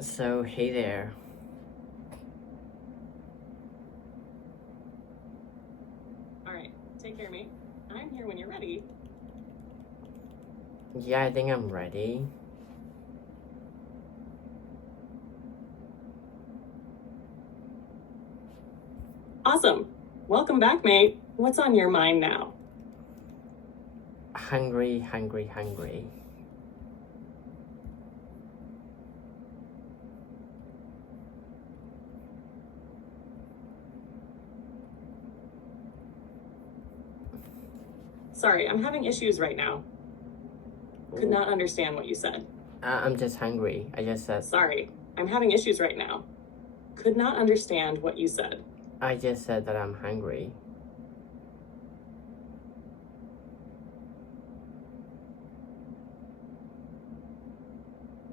So, hey there. All right, take care, mate. I'm here when you're ready. Yeah, I think I'm ready. Awesome. Welcome back, mate. What's on your mind now? Hungry, hungry, hungry. Sorry, I'm having issues right now. Could not understand what you said. I'm just hungry. I just said. Sorry, I'm having issues right now. Could not understand what you said. I just said that I'm hungry.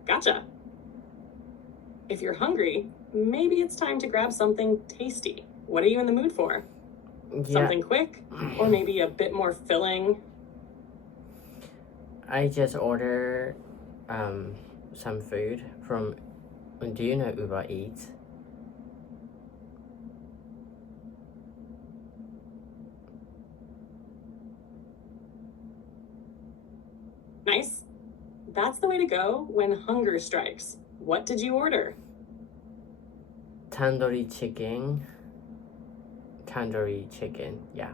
Gotcha. If you're hungry, maybe it's time to grab something tasty. What are you in the mood for? Yeah. Something quick? Or maybe a bit more filling? I just ordered some food from. Do you know Uber Eats? Nice. That's the way to go when hunger strikes. What did you order? Tandoori chicken. Tandoori chicken, yeah.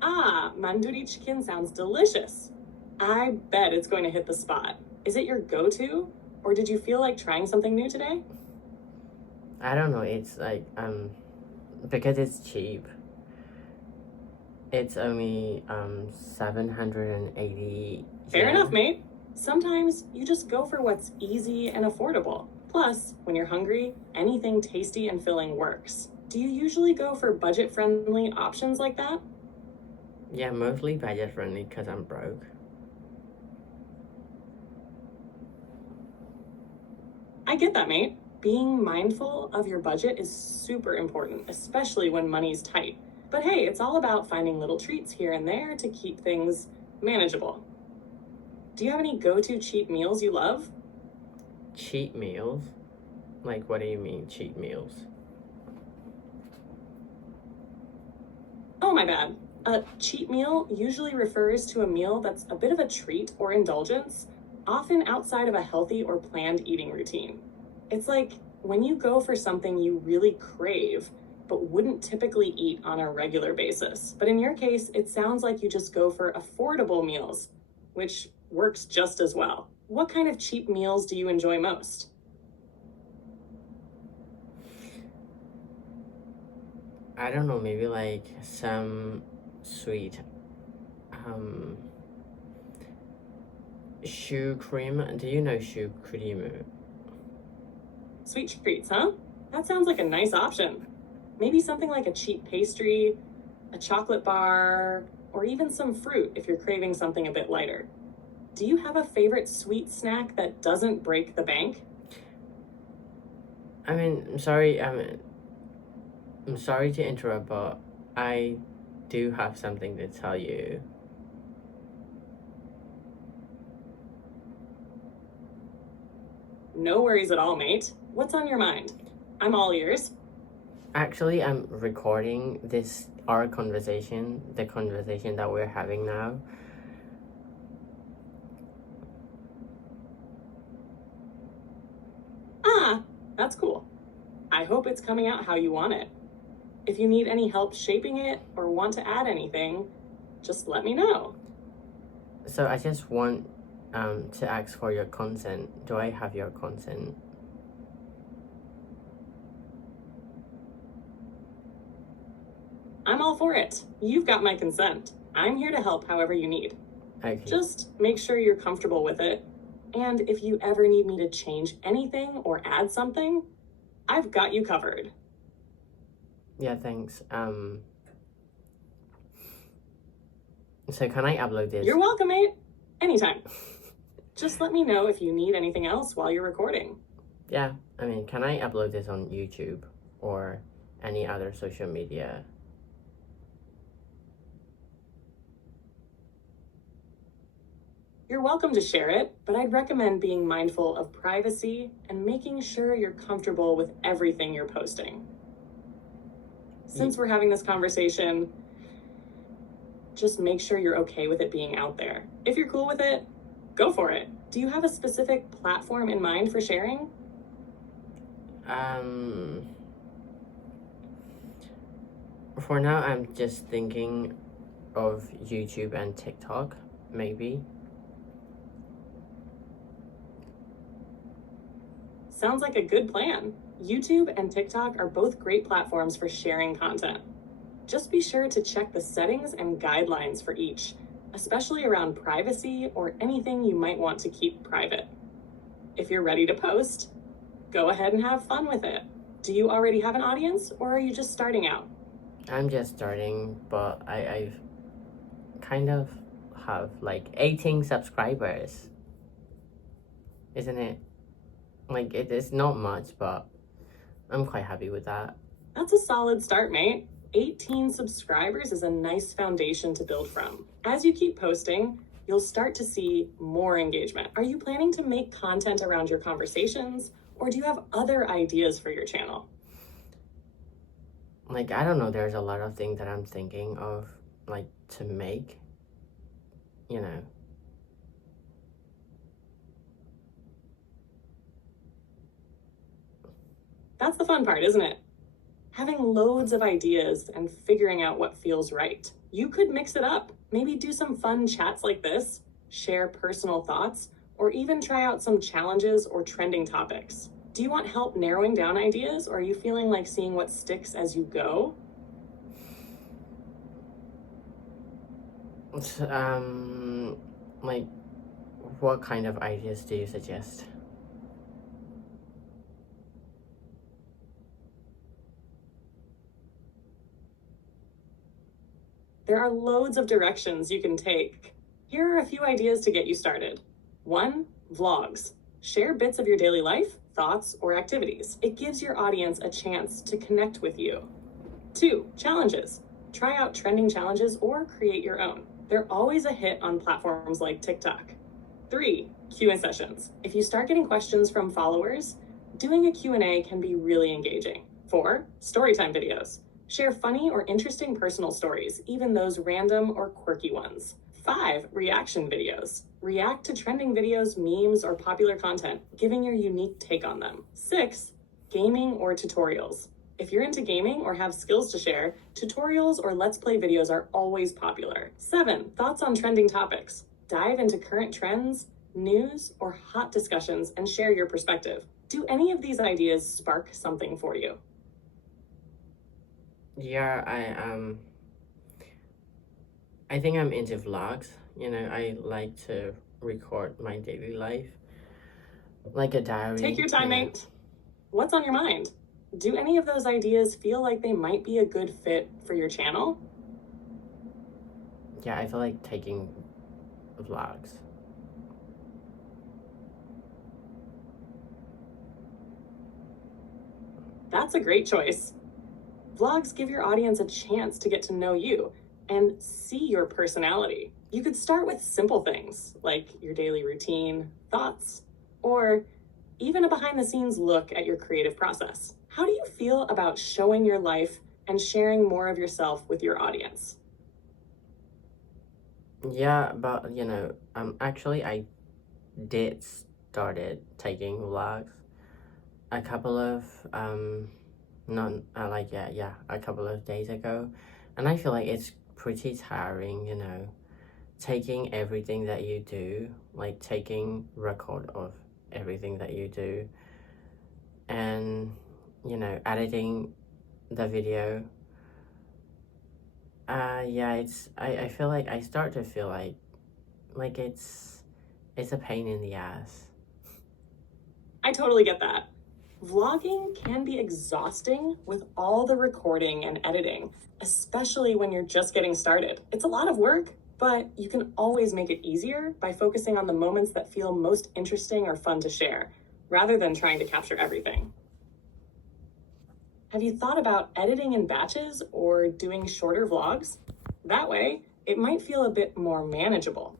Ah, manduri chicken sounds delicious. I bet it's going to hit the spot. Is it your go-to? Or did you feel like trying something new today? I don't know, it's like, because it's cheap. It's only 780 Fair yen. enough, mate. Sometimes you just go for what's easy and affordable. Plus, when you're hungry, anything tasty and filling works. Do you usually go for budget-friendly options like that? Yeah, mostly budget friendly because I'm broke. I get that, mate. Being mindful of your budget is super important, especially when money's tight. But hey, it's all about finding little treats here and there to keep things manageable. Do you have any go-to cheap meals you love? Cheat meals? Like, what do you mean, cheat meals? Oh, my bad. A cheat meal usually refers to a meal that's a bit of a treat or indulgence, often outside of a healthy or planned eating routine. It's like when you go for something you really crave, but wouldn't typically eat on a regular basis. But in your case, it sounds like you just go for affordable meals, which works just as well. What kind of cheap meals do you enjoy most? I don't know, maybe like some sweet um shoe cream. Do you know shoe cream? Sweet treats, huh? That sounds like a nice option. Maybe something like a cheap pastry, a chocolate bar, or even some fruit if you're craving something a bit lighter. Do you have a favorite sweet snack that doesn't break the bank? I mean, I'm sorry to interrupt, but I do have something to tell you. No worries at all, mate. What's on your mind? I'm all ears. Actually, I'm recording our conversation, the conversation that we're having now. Ah, that's cool. I hope it's coming out how you want it. If you need any help shaping it or want to add anything, just let me know. So I just want to ask for your consent. Do I have your consent? I'm all for it. You've got my consent. I'm here to help however you need. Okay. Just make sure you're comfortable with it. And if you ever need me to change anything or add something, I've got you covered. Yeah, thanks. So can I upload this? You're welcome, mate. Anytime. Just let me know if you need anything else while you're recording. Yeah, I mean, can I upload this on YouTube or any other social media? You're welcome to share it, but I'd recommend being mindful of privacy and making sure you're comfortable with everything you're posting. Since we're having this conversation, just make sure you're okay with it being out there. If you're cool with it, go for it. Do you have a specific platform in mind for sharing? For now, I'm just thinking of YouTube and TikTok, maybe. Sounds like a good plan. YouTube and TikTok are both great platforms for sharing content. Just be sure to check the settings and guidelines for each, especially around privacy or anything you might want to keep private. If you're ready to post, go ahead and have fun with it. Do you already have an audience, or are you just starting out? I'm just starting, but I've kind of have like 18 subscribers. Isn't it? Like, it is not much, but I'm quite happy with that. That's a solid start, mate. 18 subscribers is a nice foundation to build from. As you keep posting, you'll start to see more engagement. Are you planning to make content around your conversations, or do you have other ideas for your channel? Like, I don't know, there's a lot of things that I'm thinking of, like, to make, you know. That's the fun part, isn't it? Having loads of ideas and figuring out what feels right. You could mix it up. Maybe do some fun chats like this, share personal thoughts, or even try out some challenges or trending topics. Do you want help narrowing down ideas, or are you feeling like seeing what sticks as you go? Like, what kind of ideas do you suggest? There are loads of directions you can take. Here are a few ideas to get you started. 1. Vlogs. Share bits of your daily life, thoughts, or activities. It gives your audience a chance to connect with you. 2. Challenges. Try out trending challenges or create your own. They're always a hit on platforms like TikTok. 3. Q&A sessions. If you start getting questions from followers, doing a Q&A can be really engaging. 4. Storytime videos. Share funny or interesting personal stories, even those random or quirky ones. 5. Reaction videos. React to trending videos, memes, or popular content, giving your unique take on them. 6. Gaming or tutorials. If you're into gaming or have skills to share, tutorials or Let's Play videos are always popular. 7. Thoughts on trending topics. Dive into current trends, news, or hot discussions and share your perspective. Do any of these ideas spark something for you? Yeah, I think I'm into vlogs. You know, I like to record my daily life, like a diary. Take your time, you know. mate. What's on your mind? Do any of those ideas feel like they might be a good fit for your channel? Yeah, I feel like taking vlogs. That's a great choice. Vlogs give your audience a chance to get to know you and see your personality. You could start with simple things like your daily routine, thoughts, or even a behind-the-scenes look at your creative process. How do you feel about showing your life and sharing more of yourself with your audience? Yeah, but you know, actually I did started taking vlogs a couple of not like a couple of days ago, and I feel like it's pretty tiring, you know, taking everything that you do, like taking record of everything that you do, and you know, editing the video. Yeah, I feel like I start to feel like it's a pain in the ass. I totally get that. Vlogging can be exhausting with all the recording and editing, especially when you're just getting started. It's a lot of work, but you can always make it easier by focusing on the moments that feel most interesting or fun to share, rather than trying to capture everything. Have you thought about editing in batches or doing shorter vlogs? That way, it might feel a bit more manageable.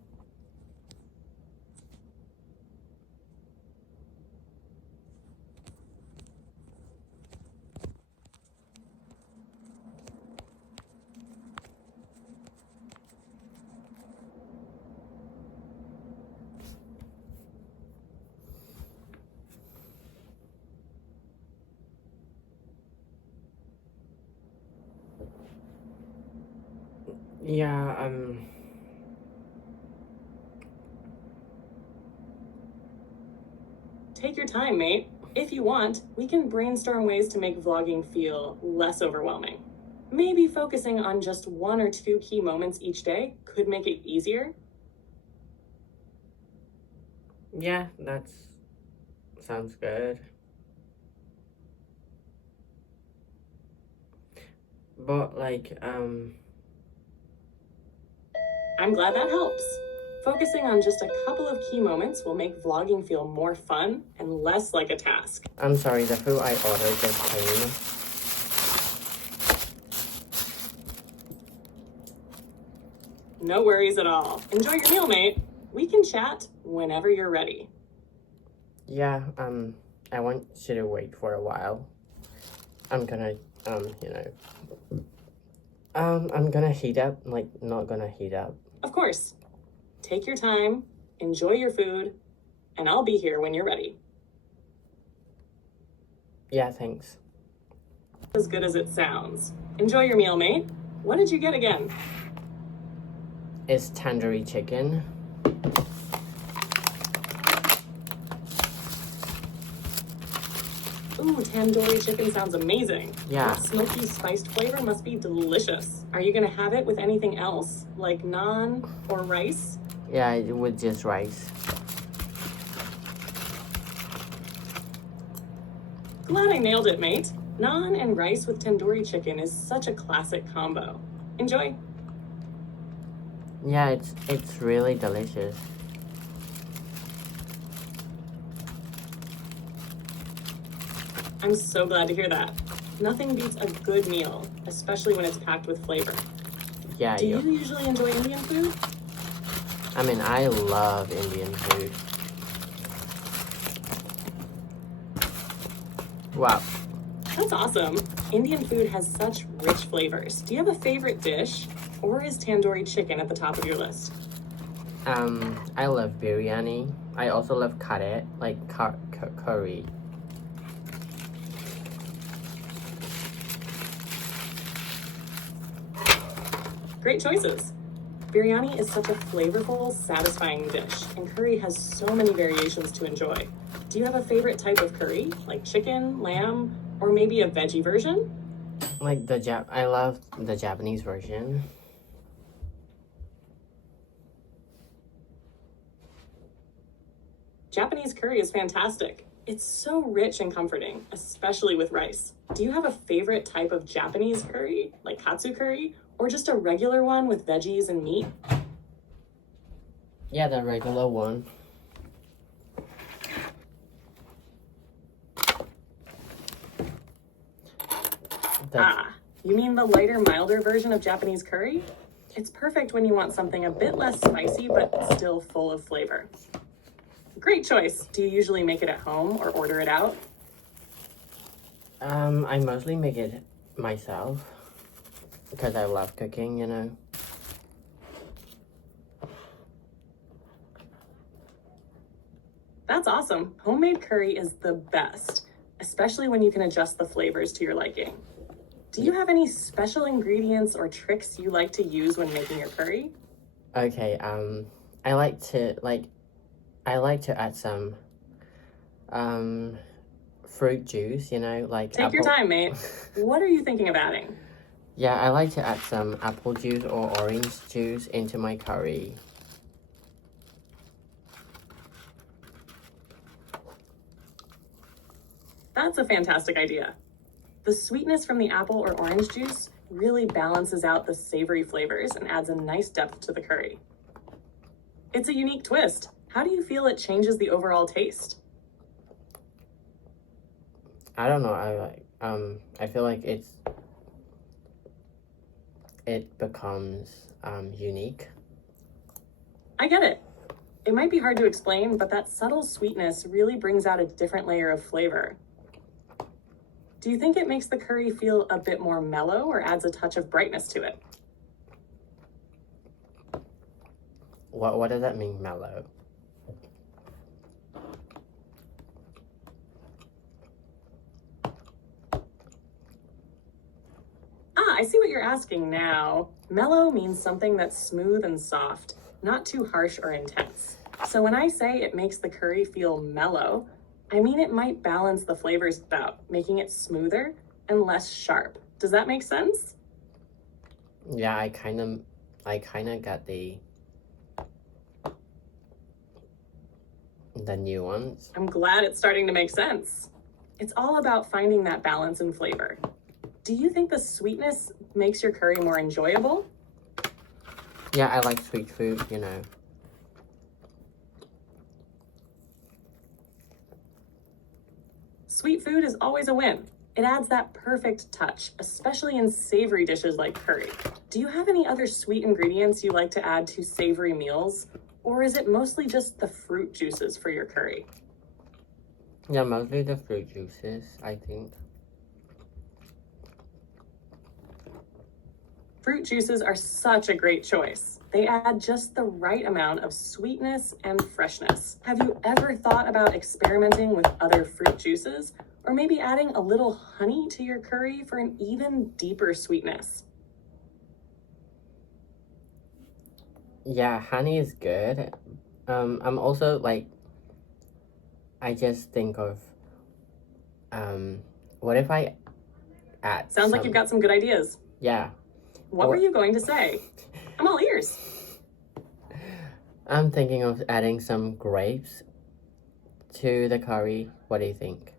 Yeah, Take your time, mate. If you want, we can brainstorm ways to make vlogging feel less overwhelming. Maybe focusing on just one or two key moments each day could make it easier. yeah, that's sounds good. But like, I'm glad that helps. Focusing on just a couple of key moments will make vlogging feel more fun and less like a task. I'm sorry, the food I ordered just came. No worries at all. Enjoy your meal, mate. We can chat whenever you're ready. Yeah, I want you to wait for a while. I'm gonna, I'm gonna heat up, like, not gonna heat up. Of course. Take your time, enjoy your food, and I'll be here when you're ready. Yeah, thanks. As good as it sounds. Enjoy your meal, mate. What did you get again? It's tandoori chicken. Ooh, tandoori chicken sounds amazing. Yeah. That smoky, spiced flavor must be delicious. Are you gonna have it with anything else, like naan or rice? Yeah, with just rice. Glad I nailed it, mate. Naan and rice with tandoori chicken is such a classic combo. Enjoy. Yeah, it's really delicious. I'm so glad to hear that. Nothing beats a good meal, especially when it's packed with flavor. Yeah, Do you usually enjoy Indian food? I mean, I love Indian food. Wow. That's awesome. Indian food has such rich flavors. Do you have a favorite dish, or is tandoori chicken at the top of your list? I love biryani. I also love curry, like curry. Great choices. Biryani is such a flavorful, satisfying dish, and curry has so many variations to enjoy. Do you have a favorite type of curry, like chicken, lamb, or maybe a veggie version? Like I love the Japanese version. Japanese curry is fantastic. It's so rich and comforting, especially with rice. Do you have a favorite type of Japanese curry, like katsu curry, or just a regular one with veggies and meat? Yeah, the regular one. You mean the lighter, milder version of Japanese curry? It's perfect when you want something a bit less spicy, but still full of flavor. Great choice. Do you usually make it at home or order it out? I mostly make it myself because I love cooking, you know. That's awesome. Homemade curry is the best, especially when you can adjust the flavors to your liking. Do you have any special ingredients or tricks you like to use when making your curry? Okay, I like to add some fruit juice, you know, like Take your time, mate. What are you thinking of adding? Yeah, I like to add some apple juice or orange juice into my curry. That's a fantastic idea. The sweetness from the apple or orange juice really balances out the savory flavors and adds a nice depth to the curry. It's a unique twist. How do you feel it changes the overall taste? I don't know, I feel like it becomes unique. I get it. It might be hard to explain, but that subtle sweetness really brings out a different layer of flavor. Do you think it makes the curry feel a bit more mellow or adds a touch of brightness to it? What does that mean, mellow? I see what you're asking now. Mellow means something that's smooth and soft, not too harsh or intense. So when I say it makes the curry feel mellow, I mean it might balance the flavors out, making it smoother and less sharp. Does that make sense? Yeah, I kind of got the nuance. I'm glad it's starting to make sense. It's all about finding that balance and flavor. Do you think the sweetness makes your curry more enjoyable? Yeah, I like sweet food, you know. Sweet food is always a win. It adds that perfect touch, especially in savory dishes like curry. Do you have any other sweet ingredients you like to add to savory meals? Or is it mostly just the fruit juices for your curry? Yeah, mostly the fruit juices, I think. Fruit juices are such a great choice. They add just the right amount of sweetness and freshness. Have you ever thought about experimenting with other fruit juices? Or maybe adding a little honey to your curry for an even deeper sweetness? Yeah, honey is good. I'm also like, I just think of, what if I add Sounds like you've got some good ideas. Yeah. What were you going to say? I'm all ears. I'm thinking of adding some grapes to the curry. What do you think?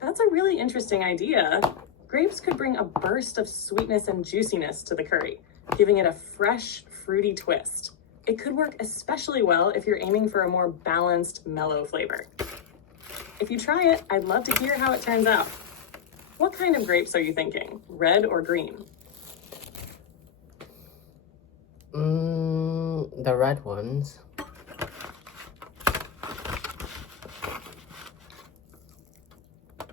That's a really interesting idea. Grapes could bring a burst of sweetness and juiciness to the curry, giving it a fresh, fruity twist. It could work especially well if you're aiming for a more balanced, mellow flavor. If you try it, I'd love to hear how it turns out. What kind of grapes are you thinking? Red or green? The red ones.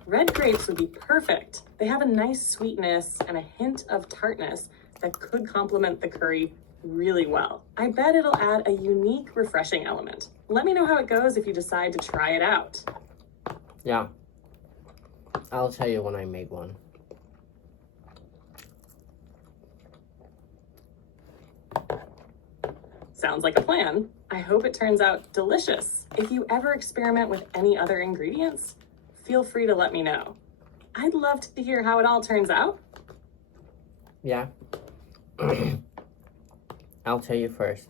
Red grapes would be perfect. They have a nice sweetness and a hint of tartness that could complement the curry really well. I bet it'll add a unique, refreshing element. Let me know how it goes if you decide to try it out. Yeah. I'll tell you when I make one. Sounds like a plan. I hope it turns out delicious. If you ever experiment with any other ingredients, feel free to let me know. I'd love to hear how it all turns out. Yeah. I'll tell you first.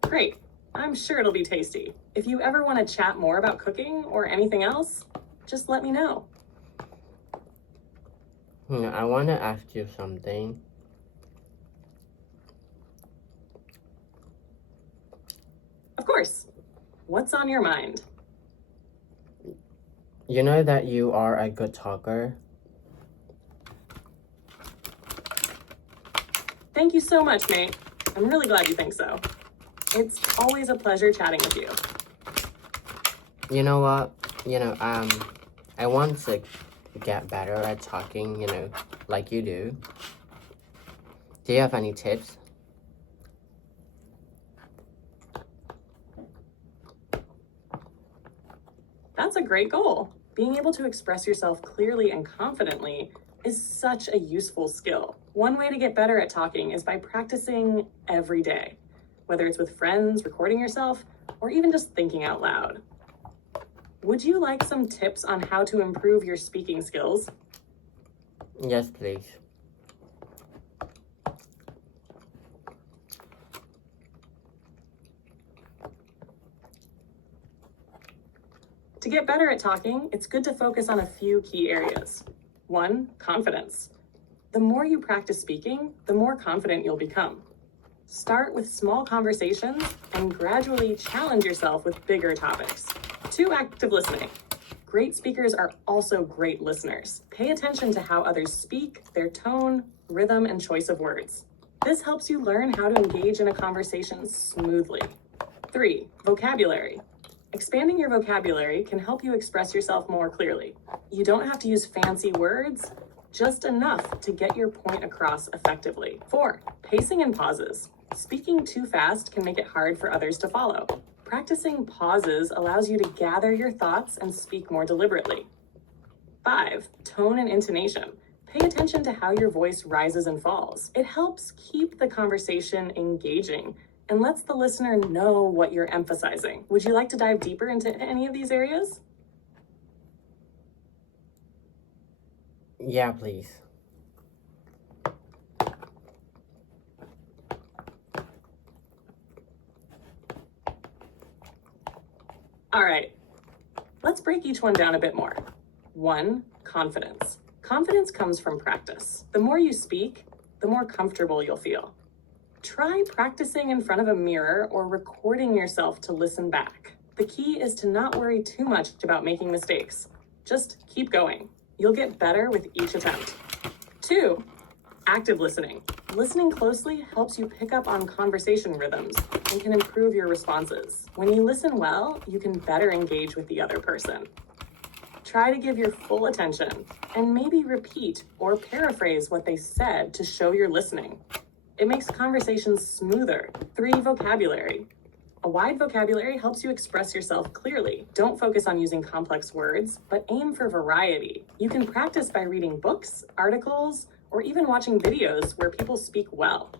Great. I'm sure it'll be tasty. If you ever want to chat more about cooking or anything else, just let me know. I want to ask you something. Of course. What's on your mind? You know that you are a good talker. Thank you so much, mate. I'm really glad you think so. It's always a pleasure chatting with you. You know what? I want to get better at talking, like you do. Do you have any tips? That's a great goal. Being able to express yourself clearly and confidently is such a useful skill. One way to get better at talking is by practicing every day, whether it's with friends, recording yourself, or even just thinking out loud. Would you like some tips on how to improve your speaking skills? Yes, please. To get better at talking, it's good to focus on a few key areas. 1, confidence. The more you practice speaking, the more confident you'll become. Start with small conversations and gradually challenge yourself with bigger topics. 2, active listening. Great speakers are also great listeners. Pay attention to how others speak, their tone, rhythm, and choice of words. This helps you learn how to engage in a conversation smoothly. 3, vocabulary. Expanding your vocabulary can help you express yourself more clearly. You don't have to use fancy words, just enough to get your point across effectively. 4, pacing and pauses. Speaking too fast can make it hard for others to follow. Practicing pauses allows you to gather your thoughts and speak more deliberately. 5. Tone and intonation. Pay attention to how your voice rises and falls. It helps keep the conversation engaging and lets the listener know what you're emphasizing. Would you like to dive deeper into any of these areas? Yeah, please. All right, let's break each one down a bit more. 1. Confidence. Confidence comes from practice. The more you speak, the more comfortable you'll feel. Try practicing in front of a mirror or recording yourself to listen back. The key is to not worry too much about making mistakes. Just keep going. You'll get better with each attempt. 2. Active listening. Listening closely helps you pick up on conversation rhythms and can improve your responses. When you listen well, you can better engage with the other person. Try to give your full attention and maybe repeat or paraphrase what they said to show you're listening. It makes conversations smoother. 3. Vocabulary. A wide vocabulary helps you express yourself clearly. Don't focus on using complex words, but aim for variety. You can practice by reading books, articles, or even watching videos where people speak well.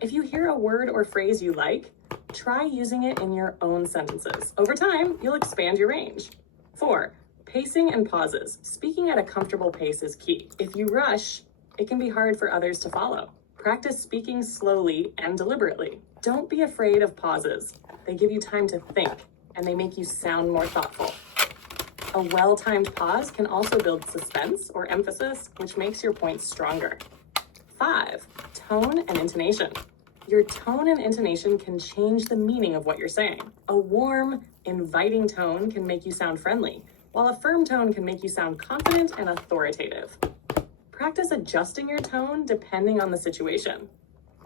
If you hear a word or phrase you like, try using it in your own sentences. Over time, you'll expand your range. 4. Pacing and pauses. Speaking at a comfortable pace is key. If you rush, it can be hard for others to follow. Practice speaking slowly and deliberately. Don't be afraid of pauses. They give you time to think, and they make you sound more thoughtful. A well-timed pause can also build suspense or emphasis, which makes your points stronger. 5. Tone and intonation. Your tone and intonation can change the meaning of what you're saying. A warm, inviting tone can make you sound friendly, while a firm tone can make you sound confident and authoritative. Practice adjusting your tone depending on the situation.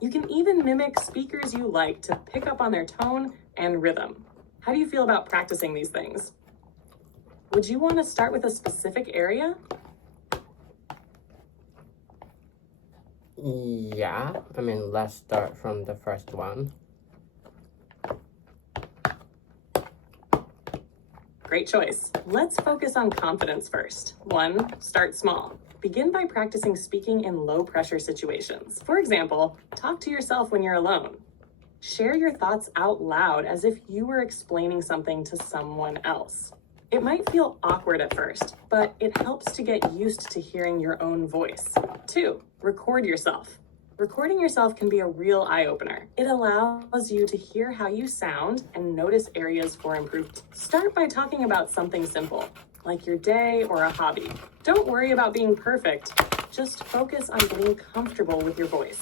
You can even mimic speakers you like to pick up on their tone and rhythm. How do you feel about practicing these things? Would you want to start with a specific area? Yeah, let's start from the first one. Great choice. Let's focus on confidence first. 1. Start small. Begin by practicing speaking in low-pressure situations. For example, talk to yourself when you're alone. Share your thoughts out loud as if you were explaining something to someone else. It might feel awkward at first, but it helps to get used to hearing your own voice. 2. Record yourself. Recording yourself can be a real eye-opener. It allows you to hear how you sound and notice areas for improvement. Start by talking about something simple, like your day or a hobby. Don't worry about being perfect. Just focus on getting comfortable with your voice.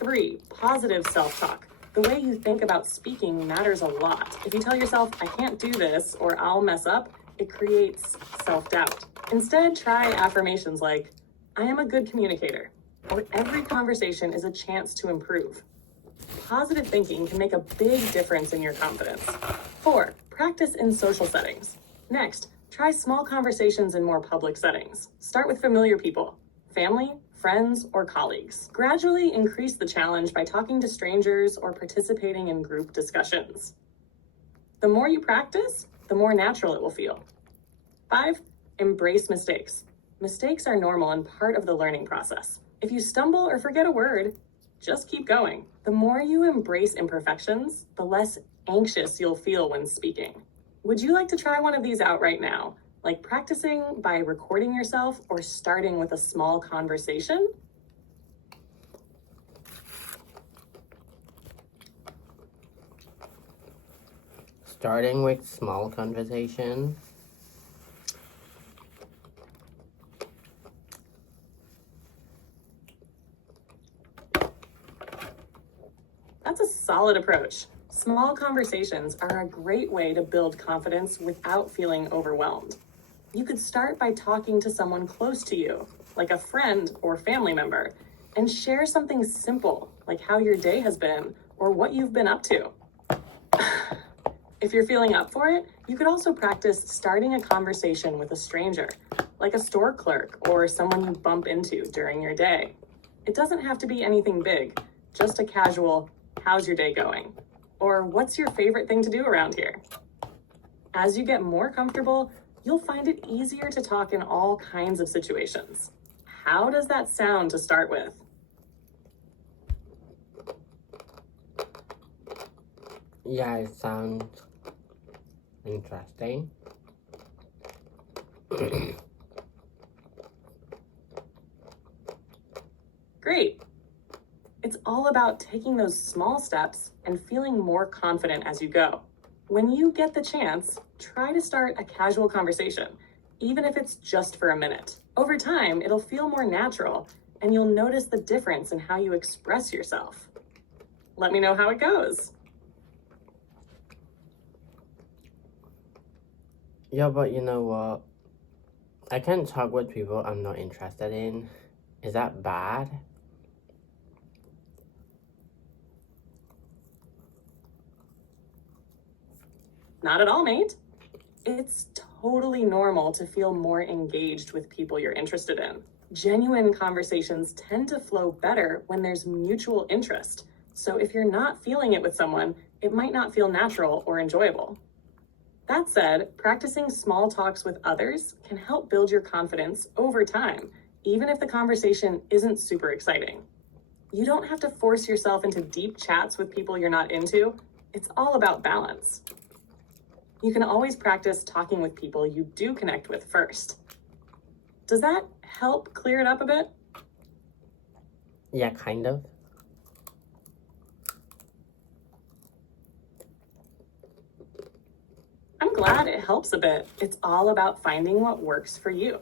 3. Positive self-talk. The way you think about speaking matters a lot. If you tell yourself, I can't do this, or I'll mess up, it creates self-doubt. Instead, try affirmations like, I am a good communicator, or every conversation is a chance to improve. Positive thinking can make a big difference in your confidence. 4. Practice in social settings. Next, try small conversations in more public settings. Start with familiar people, family, friends, or colleagues. Gradually increase the challenge by talking to strangers or participating in group discussions. The more you practice, the more natural it will feel. 5. Embrace mistakes. Mistakes are normal and part of the learning process. If you stumble or forget a word, just keep going. The more you embrace imperfections, the less anxious you'll feel when speaking. Would you like to try one of these out right now? Like practicing by recording yourself or starting with a small conversation? Starting with small conversation. That's a solid approach. Small conversations are a great way to build confidence without feeling overwhelmed. You could start by talking to someone close to you, like a friend or family member, and share something simple, like how your day has been or what you've been up to. If you're feeling up for it, you could also practice starting a conversation with a stranger, like a store clerk or someone you bump into during your day. It doesn't have to be anything big, just a casual, how's your day going? Or what's your favorite thing to do around here? As you get more comfortable, you'll find it easier to talk in all kinds of situations. How does that sound to start with? Yeah, it sounds interesting. Great. It's all about taking those small steps and feeling more confident as you go. When you get the chance, try to start a casual conversation, even if it's just for a minute. Over time, it'll feel more natural, and you'll notice the difference in how you express yourself. Let me know how it goes. Yeah, but you know what? I can't talk with people I'm not interested in. Is that bad? Not at all, mate. It's totally normal to feel more engaged with people you're interested in. Genuine conversations tend to flow better when there's mutual interest. So if you're not feeling it with someone, it might not feel natural or enjoyable. That said, practicing small talks with others can help build your confidence over time, even if the conversation isn't super exciting. You don't have to force yourself into deep chats with people you're not into. It's all about balance. You can always practice talking with people you do connect with first. Does that help clear it up a bit? Yeah, kind of. I'm glad it helps a bit. It's all about finding what works for you.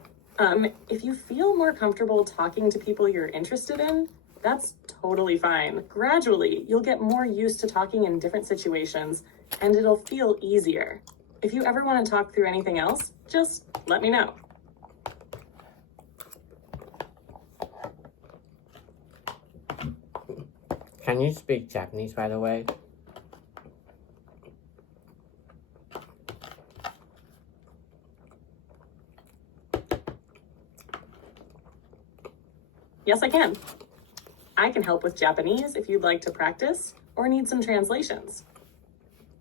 If you feel more comfortable talking to people you're interested in, that's totally fine. Gradually, you'll get more used to talking in different situations, and it'll feel easier. If you ever want to talk through anything else, just let me know. Can you speak Japanese, by the way? Yes, I can. I can help with Japanese if you'd like to practice or need some translations.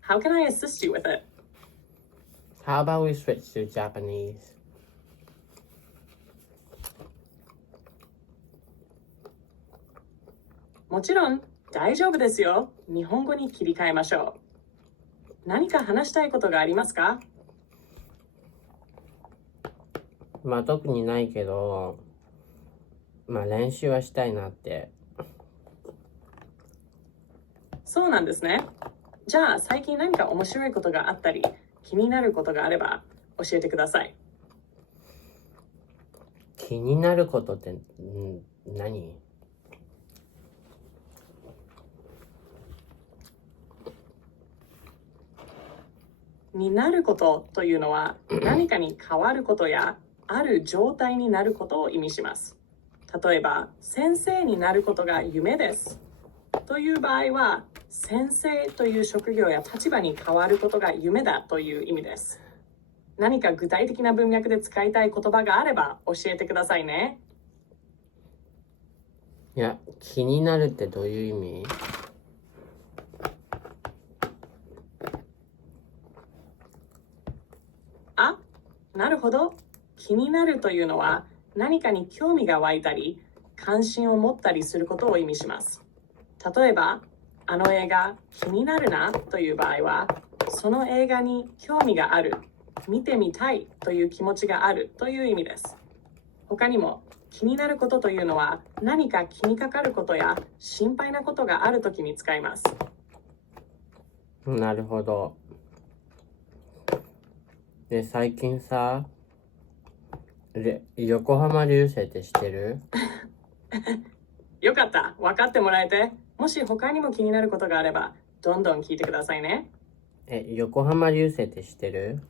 How can I assist you with it? How about we switch to Japanese? もちろん大丈夫ですよ。日本語に切り替えましょう。何か話したいことがありますか？まあ特にないけど、まあ練習はしたいなって。そうなんですね。じゃあ最近何か面白いことがあったり、気になることがあれば教えてください。気になることって何？になることというのは何かに変わることやある状態になることを意味します。例えば、先生になることが夢ですという場合は、先生という職業や立場に変わることが夢だという意味です。何か具体的な文脈で使いたい言葉があれば教えてくださいね。いや、気になるってどういう意味？あ、なるほど。気になるというのは何かに興味が湧いたり関心を持ったりすることを意味します。例えば、あの映画気になるなという場合は、その映画に興味がある、見てみたいという気持ちがあるという意味です。他にも、気になることというのは何か気にかかることや心配なことがあるときに使います。なるほど。で、最近さ、横浜流星って知ってる？よかった。分かってもらえて。もし他にも気になることがあれば、どんどん聞いてくださいね。横浜流星って知ってる？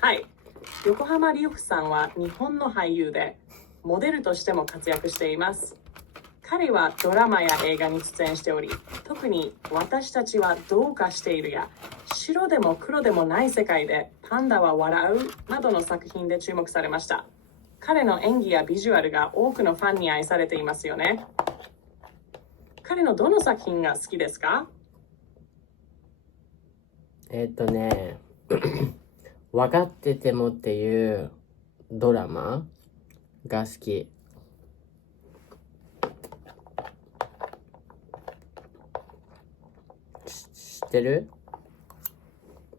はい。横浜隆夫さんは日本の俳優で、モデルとしても活躍しています。彼はドラマや映画に出演しており、特に私たちはどうかしているや、白でも黒でもない世界でパンダは笑うなどの作品で注目されました。彼の演技やビジュアルが多くのファンに愛されていますよね。彼のどの作品が好きですか？分かっててもっていうドラマが好き。知ってる？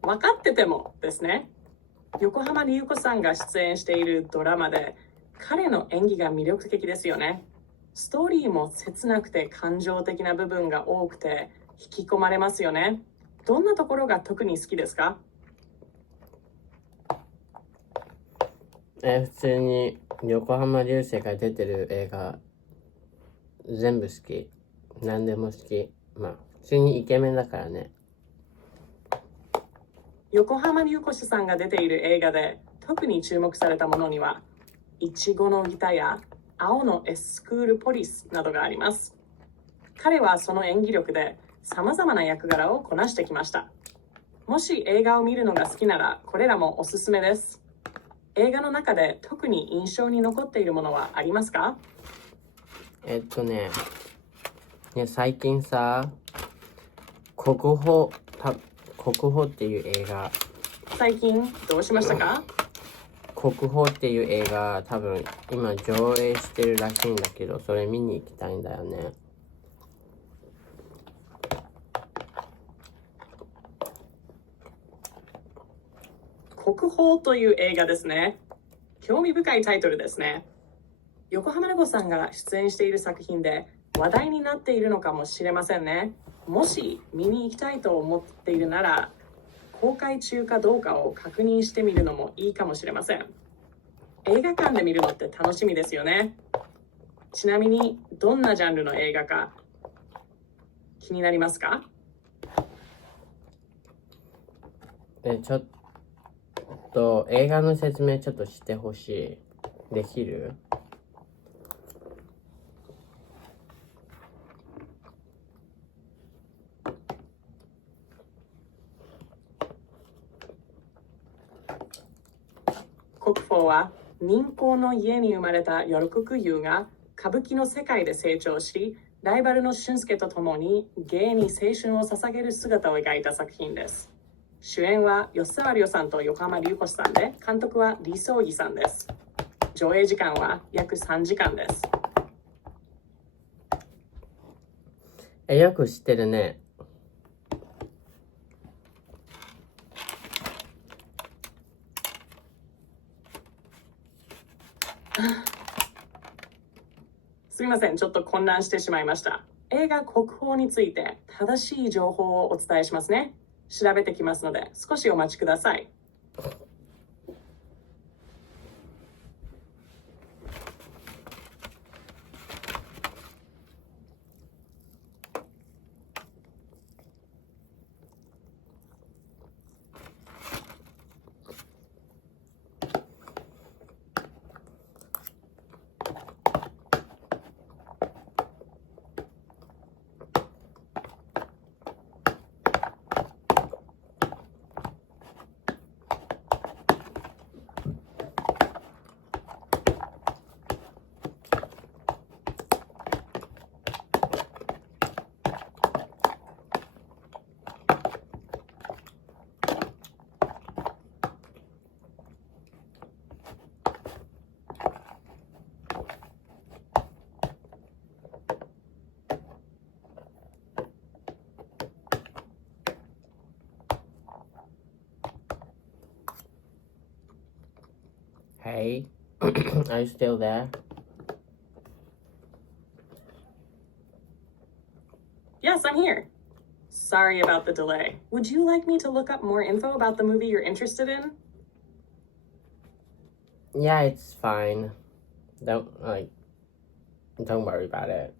分かっててもですね。横浜流子さんが出演しているドラマで、彼の演技が魅力的ですよね。ストーリーも切なくて感情的な部分が多くて引き込まれますよね。どんなところが特に好きですか？普通に横浜流星が出てる映画全部好き。何でも好き。まあ普通にイケメンだからね。横浜流子さんが出ている映画で特に注目されたものには、いちごのギタや青のエスクールポリスなどがあります。彼はその演技力で様々な役柄をこなしてきました。もし映画を見るのが好きなら、これらもおすすめです。映画の中で特に印象に残っているものはありますか？最近さ、国宝っていう映画、最近どうしましたか？国宝っていう映画多分今上映してるらしいんだけど、それ見に行きたいんだよね。国宝という映画ですね。興味深いタイトルですね。横浜流子さんが出演している作品で話題になっているのかもしれませんね。もし見に行きたいと思っているなら、公開中かどうかを確認してみるのもいいかもしれません。映画館で見るのって楽しみですよね。ちなみにどんなジャンルの映画か気になりますか？ちょっと映画の説明ちょっとしてほしい。できる？国宝は民工の家に生まれた頼国優が歌舞伎の世界で成長し、ライバルの俊介と共に芸に青春を捧げる姿を描いた作品です。主演は吉沢亮さんと横浜流子さんで、監督は李相義さんです。上映時間は約3時間です。よく知ってるね。すみません、ちょっと混乱してしまいました。映画国宝について正しい情報をお伝えしますね。調べてきますので少しお待ちください。Hey, are you still there? Yes, I'm here. Sorry about the delay. Would you like me to look up more info about the movie you're interested in? Yeah, it's fine. Don't worry about it.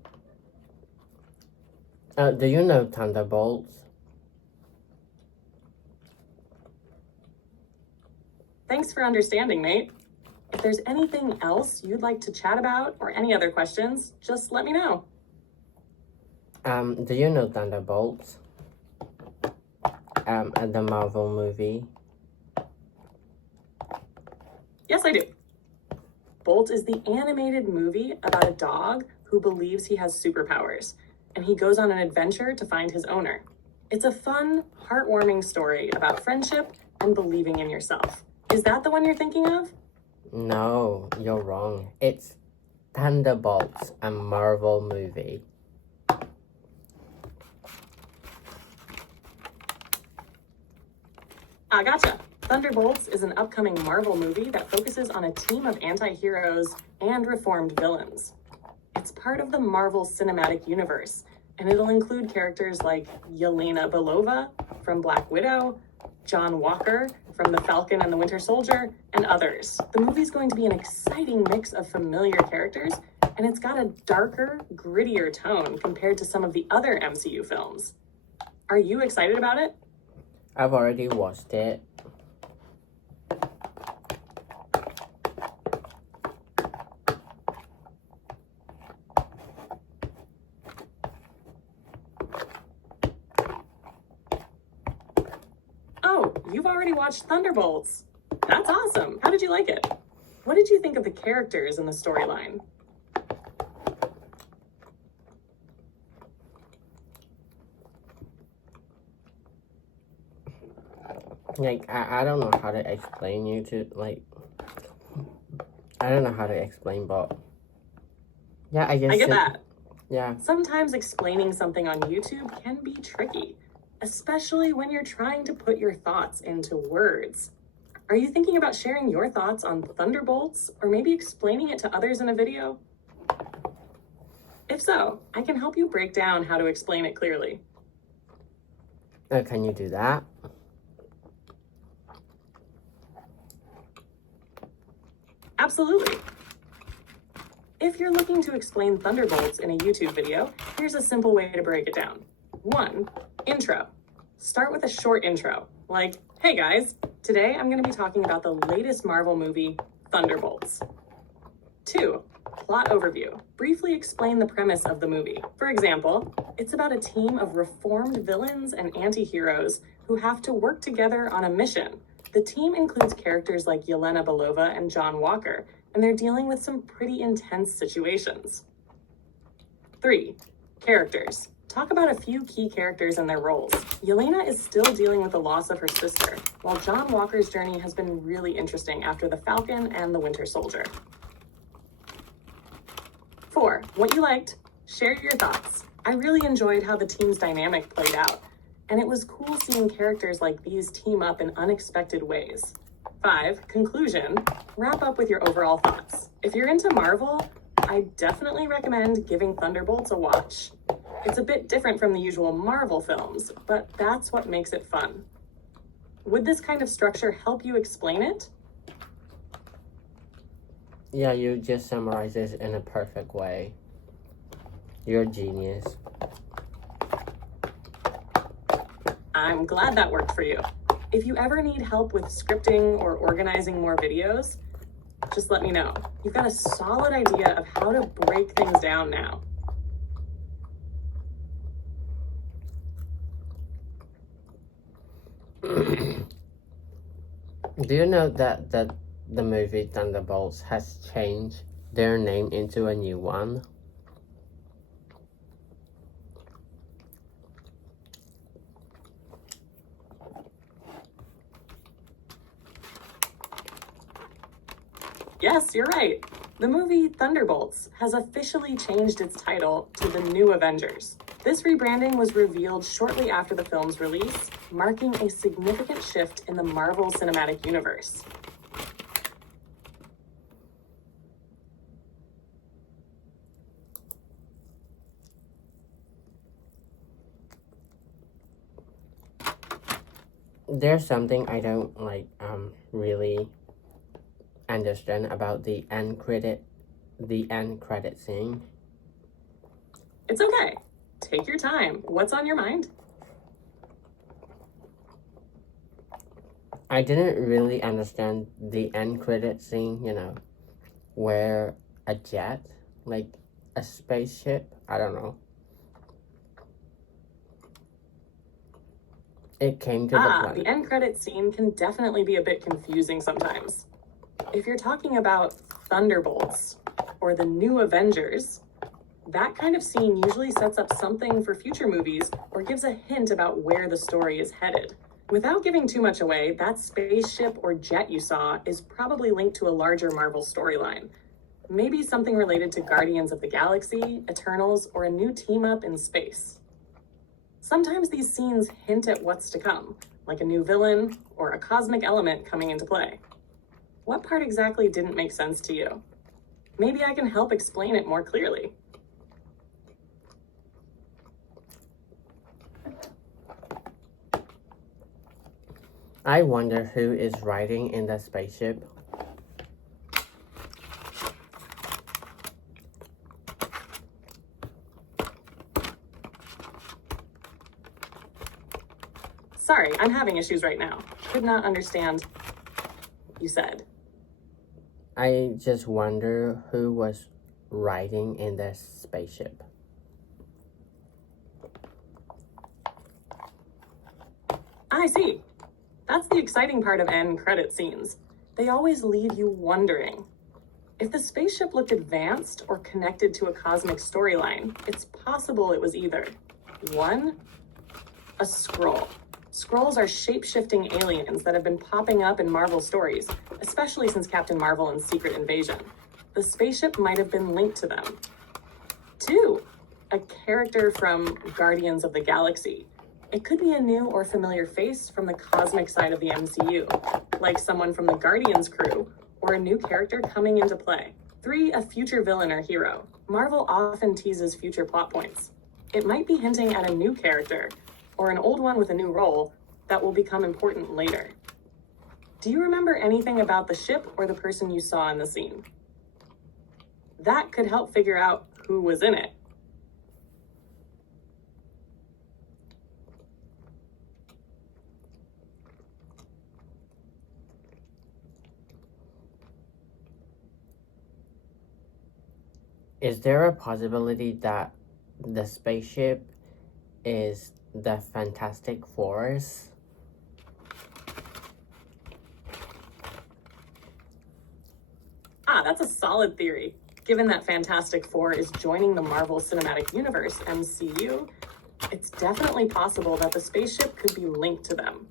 Do you know Thunderbolts? Thanks for understanding, mate. If there's anything else you'd like to chat about or any other questions, just let me know. Do you know Thunderbolts? The Marvel movie. Yes, I do. Bolt is the animated movie about a dog who believes he has superpowers, and he goes on an adventure to find his owner. It's a fun, heartwarming story about friendship and believing in yourself. Is that the one you're thinking of? No, you're wrong. It's Thunderbolts, a Marvel movie. Gotcha. Thunderbolts is an upcoming Marvel movie that focuses on a team of anti-heroes and reformed villains. It's part of the Marvel Cinematic Universe, and it'll include characters like Yelena Belova from Black Widow, John Walker from The Falcon and the Winter Soldier, and others. The movie's going to be an exciting mix of familiar characters, and it's got a darker, grittier tone compared to some of the other MCU films. Are you excited about it? I've already watched it. Oh, you've already watched Thunderbolts. That's awesome. How did you like it? What did you think of the characters in the storyline? Like, I don't know how to explain you to, like, I don't know how to explain, but, yeah, I guess. I get that. Yeah. Sometimes explaining something on YouTube can be tricky, especially when you're trying to put your thoughts into words. Are you thinking about sharing your thoughts on Thunderbolts, or maybe explaining it to others in a video? If so, I can help you break down how to explain it clearly. Can you do that? Absolutely. If you're looking to explain Thunderbolts in a YouTube video, here's a simple way to break it down. 1. Intro. Start with a short intro, like, hey guys, today I'm going to be talking about the latest Marvel movie, Thunderbolts. 2. Plot overview. Briefly explain the premise of the movie. For example, it's about a team of reformed villains and anti-heroes who have to work together on a mission. The team includes characters like Yelena Belova and John Walker, and they're dealing with some pretty intense situations. 3. Characters. Talk about a few key characters and their roles. Yelena is still dealing with the loss of her sister, while John Walker's journey has been really interesting after The Falcon and the Winter Soldier. 4. What you liked. Share your thoughts. I really enjoyed how the team's dynamic played out, and it was cool seeing characters like these team up in unexpected ways. 5. Conclusion. Wrap up with your overall thoughts. If you're into Marvel, I definitely recommend giving Thunderbolts a watch. It's a bit different from the usual Marvel films, but that's what makes it fun. Would this kind of structure help you explain it? Yeah, you just summarized this in a perfect way. You're a genius. I'm glad that worked for you. If you ever need help with scripting or organizing more videos, just let me know. You've got a solid idea of how to break things down now. Do you know that the movie Thunderbolts has changed their name into a new one? Yes, you're right. The movie Thunderbolts has officially changed its title to The New Avengers. This rebranding was revealed shortly after the film's release, marking a significant shift in the Marvel Cinematic Universe. There's something I don't really understand about the end credit scene. It's okay. Take your time. What's on your mind? I didn't really understand the end credit scene, where a jet, like a spaceship, I don't know. It came to the planet. The end credit scene can definitely be a bit confusing sometimes. If you're talking about Thunderbolts or the New Avengers, that kind of scene usually sets up something for future movies or gives a hint about where the story is headed. Without giving too much away, that spaceship or jet you saw is probably linked to a larger Marvel storyline. Maybe something related to Guardians of the Galaxy, Eternals, or a new team-up in space. Sometimes these scenes hint at what's to come, like a new villain or a cosmic element coming into play. What part exactly didn't make sense to you? Maybe I can help explain it more clearly. I wonder who is riding in the spaceship. Sorry, I'm having issues right now. Could not understand you said. I just wonder who was riding in the spaceship. I see. That's the exciting part of end credit scenes. They always leave you wondering. If the spaceship looked advanced or connected to a cosmic storyline, it's possible it was either 1, a Skrull. Skrulls are shape-shifting aliens that have been popping up in Marvel stories, especially since Captain Marvel and Secret Invasion. The spaceship might have been linked to them. 2, a character from Guardians of the Galaxy. It could be a new or familiar face from the cosmic side of the MCU, like someone from the Guardians crew, or a new character coming into play. 3, a future villain or hero. Marvel often teases future plot points. It might be hinting at a new character, or an old one with a new role that will become important later. Do you remember anything about the ship or the person you saw in the scene? That could help figure out who was in it. Is there a possibility that the spaceship is the Fantastic Four? That's a solid theory. Given that Fantastic Four is joining the Marvel Cinematic Universe, MCU, it's definitely possible that the spaceship could be linked to them.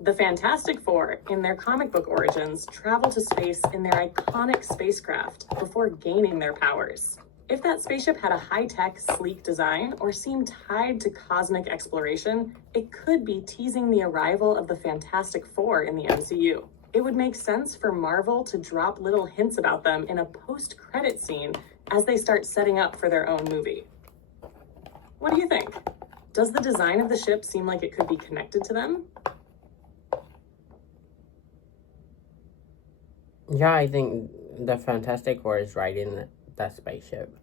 The Fantastic Four, in their comic book origins, travel to space in their iconic spacecraft before gaining their powers. If that spaceship had a high-tech, sleek design or seemed tied to cosmic exploration, it could be teasing the arrival of the Fantastic Four in the MCU. It would make sense for Marvel to drop little hints about them in a post-credit scene as they start setting up for their own movie. What do you think? Does the design of the ship seem like it could be connected to them? Yeah, I think the Fantastic Four is riding that spaceship.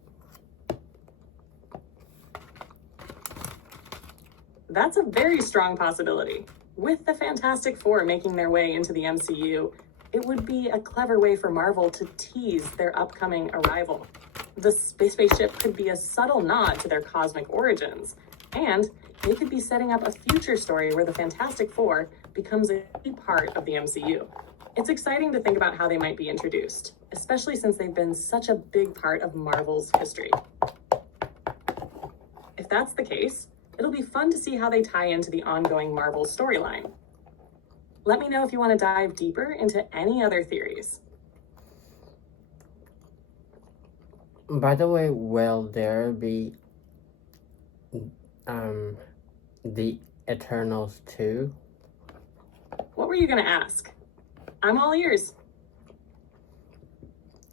That's a very strong possibility. With the Fantastic Four making their way into the MCU, it would be a clever way for Marvel to tease their upcoming arrival. The spaceship could be a subtle nod to their cosmic origins, and they could be setting up a future story where the Fantastic Four becomes a key part of the MCU. It's exciting to think about how they might be introduced, especially since they've been such a big part of Marvel's history. If that's the case, it'll be fun to see how they tie into the ongoing Marvel storyline. Let me know if you want to dive deeper into any other theories. By the way, will there be the Eternals 2? What were you going to ask? I'm all ears.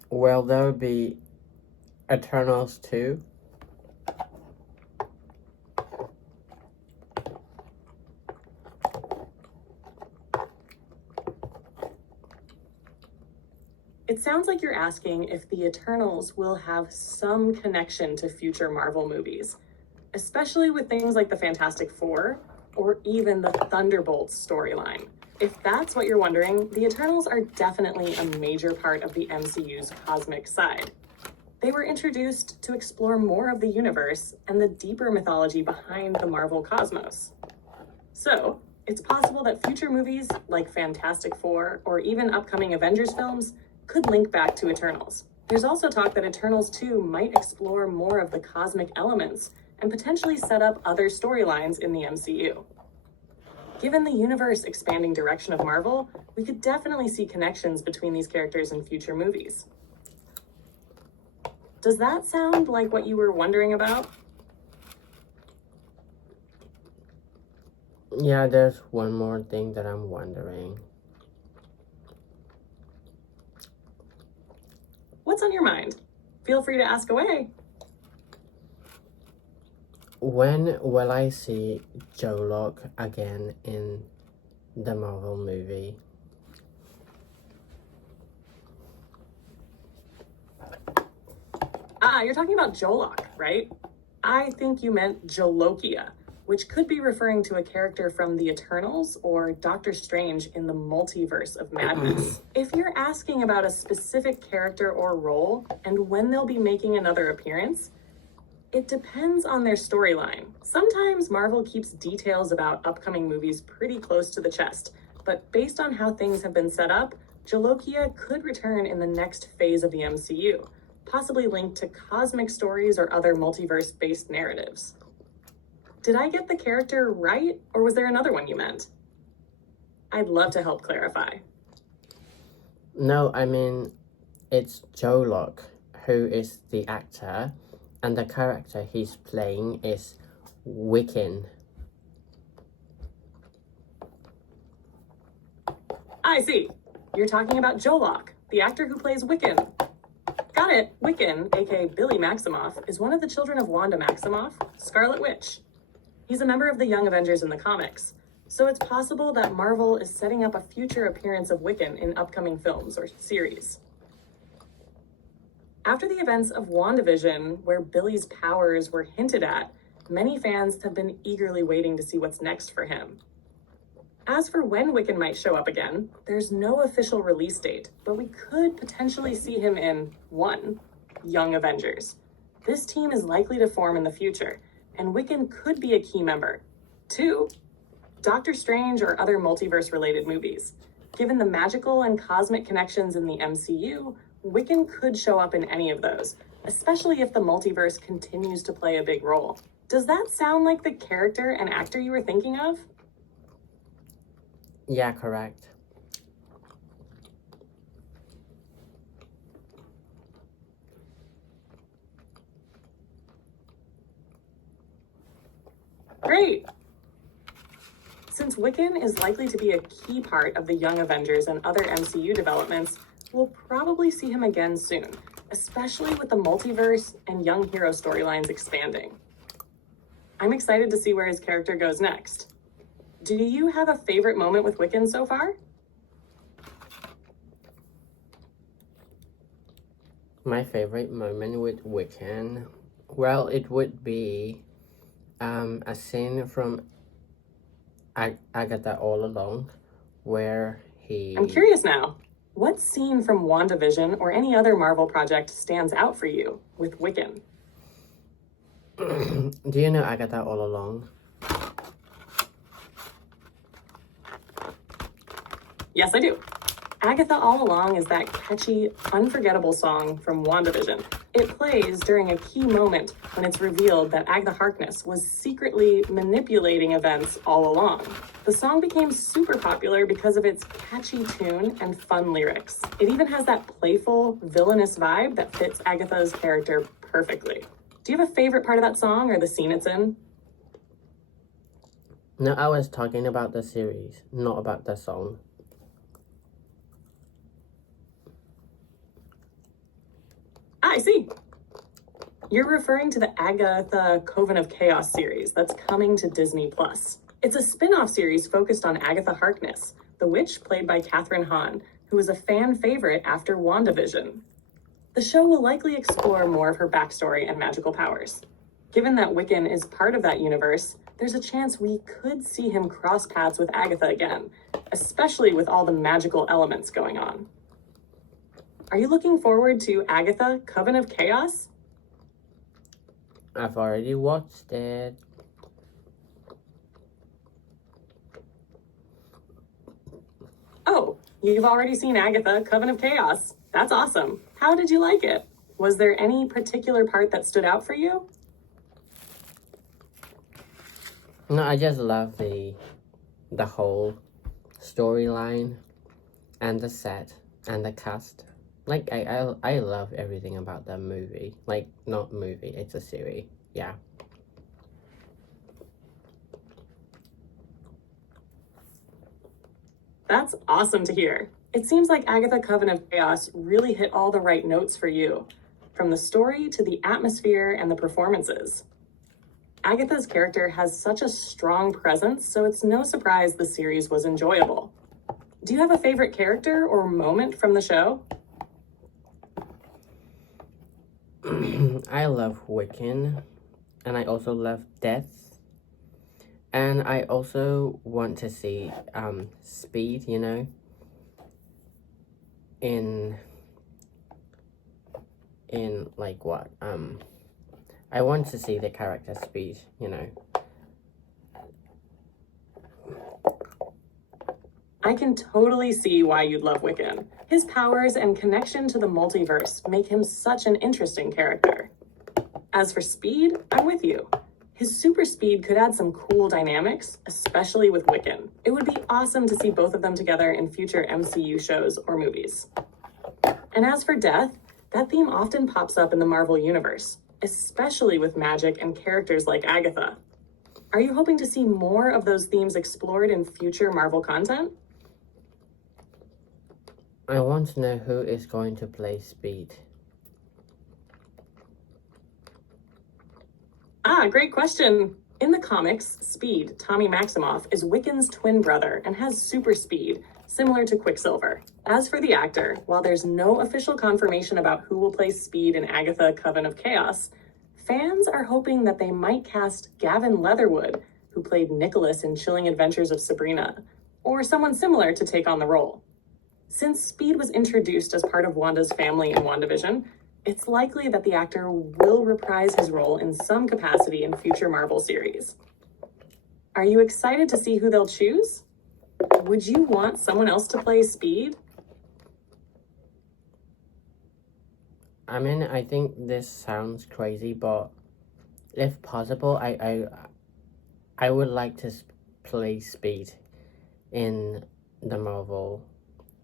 Will there be Eternals 2? It sounds like you're asking if the Eternals will have some connection to future Marvel movies, especially with things like the Fantastic Four or even the Thunderbolts storyline. If that's what you're wondering, the Eternals are definitely a major part of the MCU's cosmic side. They were introduced to explore more of the universe and the deeper mythology behind the Marvel cosmos. So, it's possible that future movies like Fantastic Four or even upcoming Avengers films could link back to Eternals. There's also talk that Eternals 2 might explore more of the cosmic elements and potentially set up other storylines in the MCU. Given the universe expanding direction of Marvel, we could definitely see connections between these characters in future movies. Does that sound like what you were wondering about? Yeah, there's one more thing that I'm wondering. What's on your mind? Feel free to ask away. When will I see Joe again in the Marvel movie? You're talking about Jolok, right? I think you meant Jolokia, which could be referring to a character from the Eternals or Doctor Strange in the Multiverse of Madness. If you're asking about a specific character or role and when they'll be making another appearance, it depends on their storyline. Sometimes Marvel keeps details about upcoming movies pretty close to the chest, but based on how things have been set up, Jolokia could return in the next phase of the MCU, possibly linked to cosmic stories or other multiverse-based narratives. Did I get the character right, or was there another one you meant? I'd love to help clarify. No, I mean, it's Joe who is the actor, and the character he's playing is Wiccan. I see. You're talking about Jolok, the actor who plays Wiccan. Got it. Wiccan, aka Billy Maximoff, is one of the children of Wanda Maximoff, Scarlet Witch. He's a member of the Young Avengers in the comics, so it's possible that Marvel is setting up a future appearance of Wiccan in upcoming films or series. After the events of WandaVision, where Billy's powers were hinted at, many fans have been eagerly waiting to see what's next for him. As for when Wiccan might show up again, there's no official release date, but we could potentially see him in 1. Young Avengers. This team is likely to form in the future, and Wiccan could be a key member. 2. Doctor Strange or other multiverse-related movies. Given the magical and cosmic connections in the MCU, Wiccan could show up in any of those, especially if the multiverse continues to play a big role. Does that sound like the character and actor you were thinking of? Yeah, correct. Great! Since Wiccan is likely to be a key part of the Young Avengers and other MCU developments, we'll probably see him again soon, especially with the multiverse and young hero storylines expanding. I'm excited to see where his character goes next. Do you have a favorite moment with Wiccan so far? My favorite moment with Wiccan, well, it would be a scene from Agatha All Along, where he... I'm curious now. What scene from WandaVision or any other Marvel project stands out for you with Wiccan? Do you know Agatha All Along? Yes, I do. Agatha All Along is that catchy, unforgettable song from WandaVision. It plays during a key moment when it's revealed that Agatha Harkness was secretly manipulating events all along. The song became super popular because of its catchy tune and fun lyrics. It even has that playful, villainous vibe that fits Agatha's character perfectly. Do you have a favorite part of that song or the scene it's in? No, I was talking about the series, not about the song. I see. You're referring to the Agatha Coven of Chaos series that's coming to Disney+. It's a spin-off series focused on Agatha Harkness, the witch played by Kathryn Hahn, who was a fan favorite after WandaVision. The show will likely explore more of her backstory and magical powers. Given that Wiccan is part of that universe, there's a chance we could see him cross paths with Agatha again, especially with all the magical elements going on. Are you looking forward to Agatha, Coven of Chaos? I've already watched it. Oh, You've already seen Agatha, Coven of Chaos. That's awesome. How did you like it? Was there any particular part that stood out for you? No, I just love the whole storyline and the set and the cast. Like, I love everything about the movie. Like, not movie, it's a series. Yeah. That's awesome to hear. It seems like Agatha Coven of Chaos really hit all the right notes for you, from the story to the atmosphere and the performances. Agatha's character has such a strong presence, so it's no surprise the series was enjoyable. Do you have a favorite character or moment from the show? I love Wiccan, and I also love Death, and I also want to see Speed, you know, in like what I want to see the character Speed, you know. I can totally see why you'd love Wiccan. His powers and connection to the multiverse make him such an interesting character. As for Speed, I'm with you. His super speed could add some cool dynamics, especially with Wiccan. It would be awesome to see both of them together in future MCU shows or movies. And as for Death, that theme often pops up in the Marvel Universe, especially with magic and characters like Agatha. Are you hoping to see more of those themes explored in future Marvel content? I want to know who is going to play Speed. Great question. In the comics, Speed, Tommy Maximoff, is Wiccan's twin brother and has super speed, similar to Quicksilver. As for the actor, while there's no official confirmation about who will play Speed in Agatha Coven of Chaos, fans are hoping that they might cast Gavin Leatherwood, who played Nicholas in Chilling Adventures of Sabrina, or someone similar to take on the role. Since Speed was introduced as part of Wanda's family in WandaVision, it's likely that the actor will reprise his role in some capacity in future Marvel series. Are you excited to see who they'll choose? Would you want someone else to play Speed? I mean, I think this sounds crazy, but if possible, I would like to play Speed in the Marvel,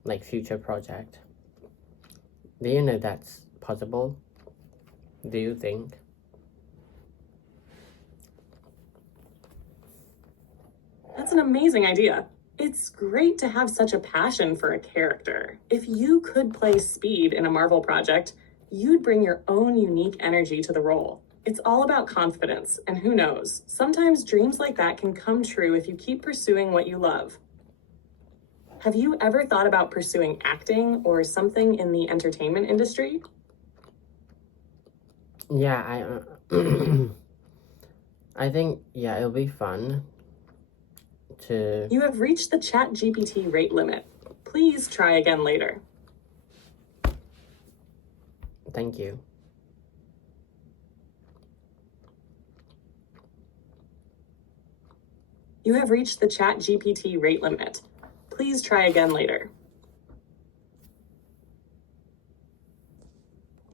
like, future project. Do you know that's possible? Do you think? That's an amazing idea. It's great to have such a passion for a character. If you could play Speed in a Marvel project, you'd bring your own unique energy to the role. It's all about confidence, and who knows, sometimes dreams like that can come true if you keep pursuing what you love. Have you ever thought about pursuing acting or something in the entertainment industry? Yeah, I think, yeah, it'll be fun to... You have reached the ChatGPT rate limit. Please try again later. Thank you. You have reached the ChatGPT rate limit. Please try again later.